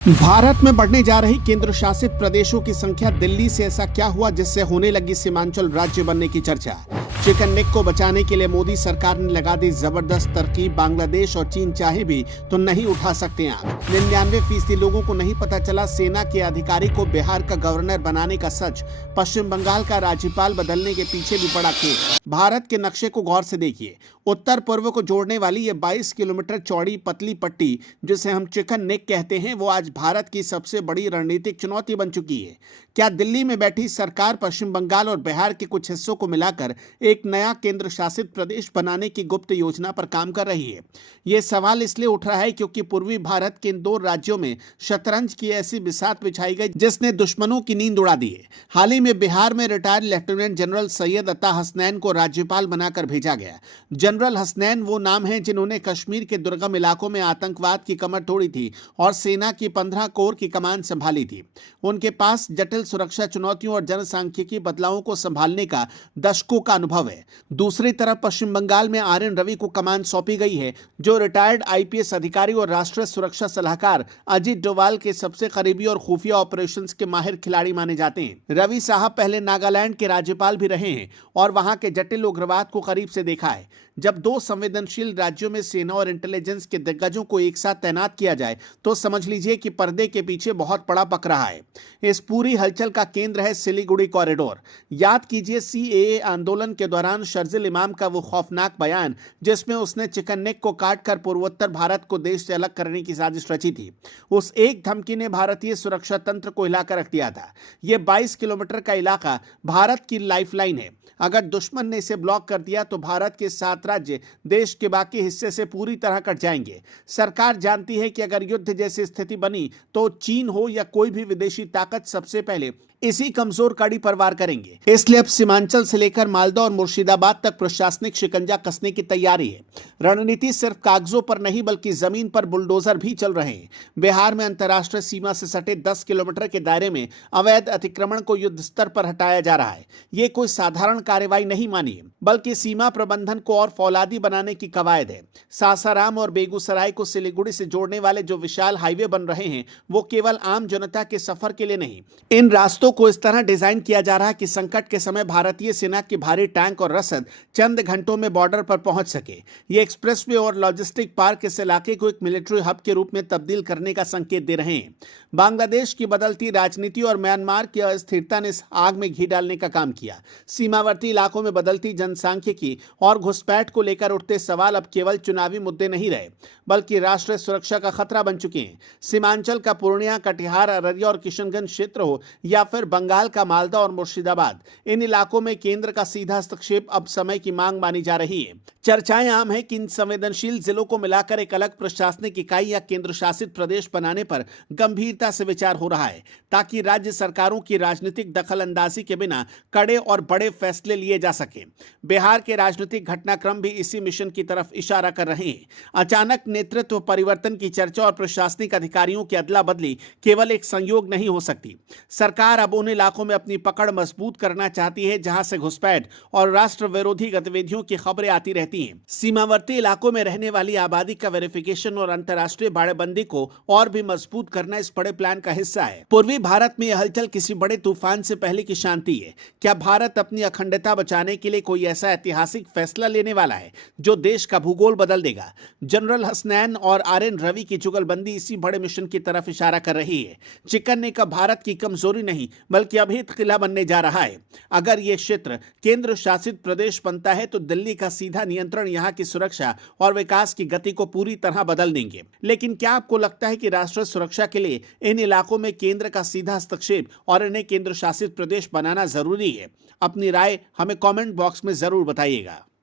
भारत में बढ़ने जा रही केंद्र शासित प्रदेशों की संख्या, दिल्ली से ऐसा क्या हुआ जिससे होने लगी सीमांचल राज्य बनने की चर्चा। चिकन नेक को बचाने के लिए मोदी सरकार ने लगा दी जबरदस्त तरकीब। बांग्लादेश और चीन चाहे भी तो नहीं उठा सकते आंख। 99% लोगों को नहीं पता चला सेना के अधिकारी को बिहार का गवर्नर बनाने का सच। पश्चिम बंगाल का राज्यपाल बदलने के पीछे भी बड़ा खेल। भारत के नक्शे को गौर से देखिए। उत्तर पूर्व को जोड़ने वाली ये 22 किलोमीटर चौड़ी पतली पट्टी, जिसे हम चिकन नेक कहते हैं, वो आज भारत की सबसे बड़ी रणनीतिक चुनौती बन चुकी है। क्या दिल्ली में बैठी सरकार पश्चिम बंगाल और बिहार के कुछ हिस्सों को मिलाकर एक नया केंद्र शासित प्रदेश बनाने की गुप्त योजना पर काम कर रही है? यह सवाल इसलिए उठ रहा है क्योंकि पूर्वी भारत के इन दो राज्यों में शतरंज की ऐसी बिसात बिछाई गई जिसने दुश्मनों की नींद उड़ा दी है। हाल ही में बिहार में रिटायर्ड लेफ्टिनेंट जनरल सैयद अता हसनैन को राज्यपाल बनाकर भेजा गया। जनरल हसनैन वो नाम है जिन्होंने कश्मीर के दुर्गम इलाकों में आतंकवाद की कमर तोड़ी थी और सेना की 15 कोर की कमान संभाली थी। उनके पास जटिल सुरक्षा चुनौतियों और जनसांख्यिकी बदलावों को संभालने का दशकों का अनुभव है। दूसरी तरफ पश्चिम बंगाल में आर.एन. रवि को कमान सौंपी गई है, जो रिटायर्ड आईपीएस अधिकारी और राष्ट्रीय सुरक्षा सलाहकार अजीत डोवाल के सबसे करीबी और खुफिया ऑपरेशंस के माहिर खिलाड़ी माने जाते हैं। रवि साहब पहले नागालैंड के राज्यपाल भी रहे हैं और वहां के जटिल उग्रवाद को करीब से देखा है। जब दो संवेदनशील राज्यों में सेना और इंटेलिजेंस के दिग्गजों को एक साथ तैनात किया जाए तो समझ लीजिए कि पर्दे के पीछे बहुत बड़ा पक रहा है। इस पूरी हलचल का केंद्र है सिलीगुड़ी कॉरिडोर। याद कीजिए सीएए आंदोलन के दौरान शर्जिल इमाम का वो खौफनाक बयान जिसमें उसने चिकन नेक को काटकर पूर्वोत्तर भारत को देश से अलग करने की साजिश रची थी। उस एक धमकी ने भारतीय सुरक्षा तंत्र को हिलाकर रख दिया था। यह 22 किलोमीटर का इलाका भारत की लाइफलाइन है। अगर दुश्मन ने इसे ब्लॉक कर दिया तो भारत के 7 राज्य देश के बाकी हिस्से से पूरी तरह कट जाएंगे। सरकार जानती है कि अगर युद्ध जैसी स्थिति बनी तो चीन हो या कोई भी विदेशी ताकत सबसे पहले इसी कमजोर कड़ी पर वार करेंगे। इसलिए अब सीमांचल से लेकर मालदा और मुर्शिदाबाद तक प्रशासनिक शिकंजा कसने की तैयारी है। रणनीति सिर्फ कागजों पर नहीं बल्कि जमीन पर बुलडोजर भी चल रहे हैं। बिहार में अंतर्राष्ट्रीय सीमा से सटे 10 किलोमीटर के दायरे में अवैध अतिक्रमण को युद्ध स्तर पर हटाया जा रहा है। ये कोई साधारण कार्रवाई नहीं मानिए, बल्कि सीमा प्रबंधन को और फौलादी बनाने की कवायद है। सासाराम और बेगूसराय को सिलीगुड़ी से जोड़ने वाले जो विशाल हाईवे बन रहे हैं, वो केवल आम जनता के सफर के लिए नहीं, इन रास्तों को इस तरह डिजाइन किया जा रहा है कि संकट के समय भारतीय सेना के भारी टैंक और रसद चंद घंटों में बॉर्डर पर पहुंच सके। ये एक्सप्रेसवे और लॉजिस्टिक पार्क इस इलाके को एक मिलिट्री हब के रूप में तब्दील करने का संकेत दे रहे हैं। बांग्लादेश की बदलती राजनीति और म्यांमार की अस्थिरता ने इस आग में घी डालने का काम किया। सीमावर्ती इलाकों में बदलती जनसांख्यिकी और घुसपैठ को लेकर उठते सवाल अब केवल चुनावी मुद्दे नहीं रहे, बल्कि राष्ट्रीय सुरक्षा का खतरा बन चुके हैं। सीमांचल का पूर्णिया, कटिहार, अररिया और किशनगंज क्षेत्र हो या फिर बंगाल का मालदा और मुर्शिदाबाद, इन इलाकों में केंद्र का सीधा हस्तक्षेप अब समय की मांग मानी जा रही है। चर्चाएं आम है कि इन संवेदनशील जिलों को मिलाकर एक अलग प्रशासनिक इकाई या केंद्र शासित प्रदेश बनाने पर गंभीरता से विचार हो रहा है, ताकि राज्य सरकारों की राजनीतिक दखल अंदाजी के बिना कड़े और बड़े फैसले लिए जा सके। बिहार के राजनीतिक घटनाक्रम भी इसी मिशन की तरफ इशारा कर रहे हैं। अचानक नेतृत्व परिवर्तन की चर्चा और प्रशासनिक अधिकारियों की अदला बदली केवल एक संयोग नहीं हो सकती। सरकार अब उन इलाकों में अपनी पकड़ मजबूत करना चाहती है जहां से घुसपैठ और राष्ट्र विरोधी गतिविधियों की खबरें आती रहती हैं। सीमावर्ती इलाकों में रहने वाली आबादी का वेरिफिकेशन और अंतर्राष्ट्रीय बाड़ेबंदी को और भी मजबूत करना इस बड़े प्लान का हिस्सा है। पूर्वी भारत में यह हलचल किसी बड़े तूफान से पहले की शांति है। क्या भारत अपनी अखंडता बचाने के लिए कोई ऐसा ऐतिहासिक फैसला लेने वाला है जो देश का भूगोल बदल देगा? जनरल हसनैन और आर.एन. रवि की जुगलबंदी इसी बड़े मिशन की तरफ इशारा कर रही है। चिकन नेक भारत की कमजोरी नहीं बल्कि अभेद किला बनने जा रहा है। अगर यह क्षेत्र केंद्र शासित प्रदेश बनता है तो दिल्ली का सीधा नियंत्रण यहां की सुरक्षा और विकास की गति को पूरी तरह बदल देंगे। लेकिन क्या आपको लगता है कि राष्ट्रीय सुरक्षा के लिए इन इलाकों में केंद्र का सीधा हस्तक्षेप और इन्हें केंद्र शासित प्रदेश बनाना जरूरी है? अपनी राय हमें कमेंट बॉक्स में जरूर बताइएगा।